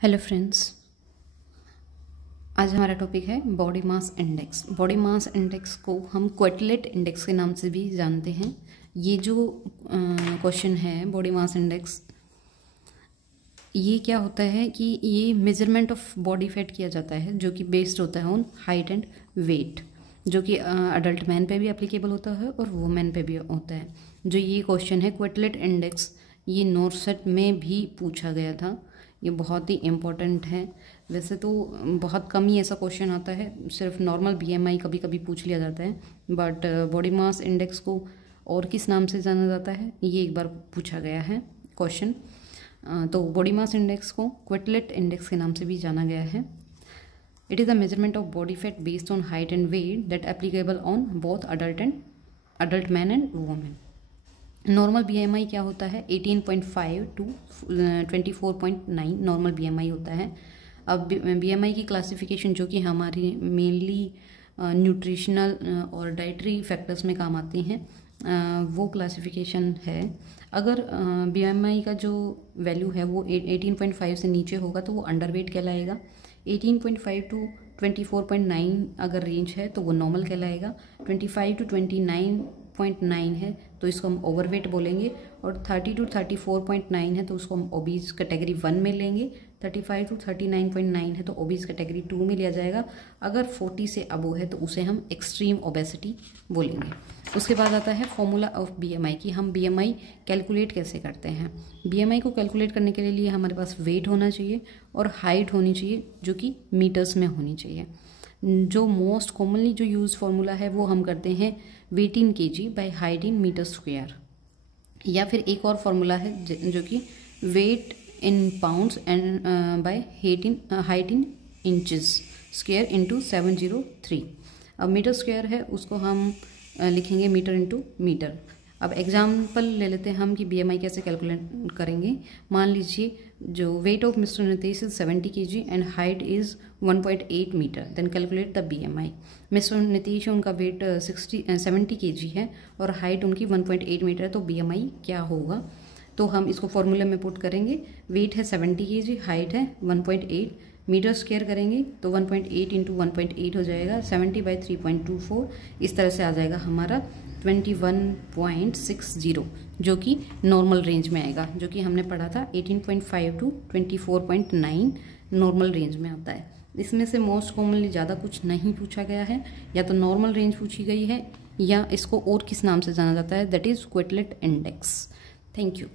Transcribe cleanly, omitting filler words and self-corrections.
Hello friends, आज हमारा topic है body mass index. Body mass index को हम क्वार्टिलेट इंडेक्स के नाम से भी जानते हैं। ये जो क्वेश्चन है बॉडी मास इंडेक्स, ये क्या होता है कि ये मेजरमेंट ऑफ बॉडी फैट किया जाता है जो कि बेस्ड होता है ऑन हाइट एंड वेट, जो कि अडल्ट मैन पे भी एप्लीकेबल होता है और वुमेन पे भी होता है। जो ये क्वेश्चन है क्वार्टिलेट इंडेक्स, ये नॉर्सेट में भी पूछा गया था। ये बहुत ही इम्पोर्टेंट है। वैसे तो बहुत कम ही ऐसा क्वेश्चन आता है, सिर्फ नॉर्मल बीएमआई कभी कभी पूछ लिया जाता है, बट बॉडी मास इंडेक्स को और किस नाम से जाना जाता है ये एक बार पूछा गया है क्वेश्चन। तो बॉडी मास इंडेक्स को क्वार्टिलेट इंडेक्स के नाम से भी जाना गया है। It is a measurement of body fat based on height and weight that applicable on both adult man and women. Normal BMI क्या होता है? 18.5 टू 24.9 नॉर्मल बीएमआई होता है। अब बीएमआई की क्लासिफिकेशन जो कि हमारी मेनली न्यूट्रिशनल और डाइटरी फैक्टर्स में काम आती हैं, वो क्लासिफिकेशन है। अगर बीएमआई का जो वैल्यू है वो 18.5 से नीचे होगा तो वो अंडरवेट कहलाएगा। 18.5 टू 24.9 अगर रेंज है तो वो नॉर्मल कहलाएगा। 25 टू 29.9 है तो इसको हम ओवरवेट बोलेंगे, और 30 टू 34.9 है तो उसको हम ओबीज कैटेगरी 1 में लेंगे। 35 टू 39.9 है तो ओबीज कैटेगरी 2 में लिया जाएगा। अगर 40 से अबो है तो उसे हम एक्सट्रीम ओबेसिटी बोलेंगे। उसके बाद आता है फॉर्मूला ऑफ बीएमआई कि हम बीएमआई कैलकुलेट कैसे करते हैं। बीएमआई को कैलकुलेट करने के लिए हमारे पास वेट होना चाहिए और हाइट होनी चाहिए जो कि मीटर्स में होनी चाहिए। जो मोस्ट कॉमनली जो यूज फार्मूला है वो हम करते हैं weight in KG by height in metre square, या फिर एक और फार्मूला है जो कि weight in pounds and by height in inches square into 703। अब मीटर स्क्वायर है उसको हम लिखेंगे मीटर इंटू मीटर। अब एग्जाम्पल ले लेते हैं हम कि बीएमआई कैसे कैलकुलेट करेंगे। मान लीजिए जो weight of mister Nitesh is 70 kg and height is 1.8 metre, then calculate the BMI. Mister Nitesh उनका वेट 70 kg है और हाइट उनकी 1.8 मीटर है, तो बीएमआई क्या होगा? तो हम इसको फॉर्मूले में पुट करेंगे। वेट है 70 kg, हाइट है 1.8, मीटर स्क्वायर करेंगे तो 1.8 इंटू 1.8 हो जाएगा 70 बाई 3.24। इस तरह से आ जाएगा हमारा 21.60, जो कि नॉर्मल रेंज में आएगा, जो कि हमने पढ़ा था 18.5 टू 24.9 नॉर्मल रेंज में आता है। इसमें से मोस्ट कॉमनली ज़्यादा कुछ नहीं पूछा गया है, या तो नॉर्मल रेंज पूछी गई है या इसको और किस नाम से जाना जाता है, that is quartile index. Thank you.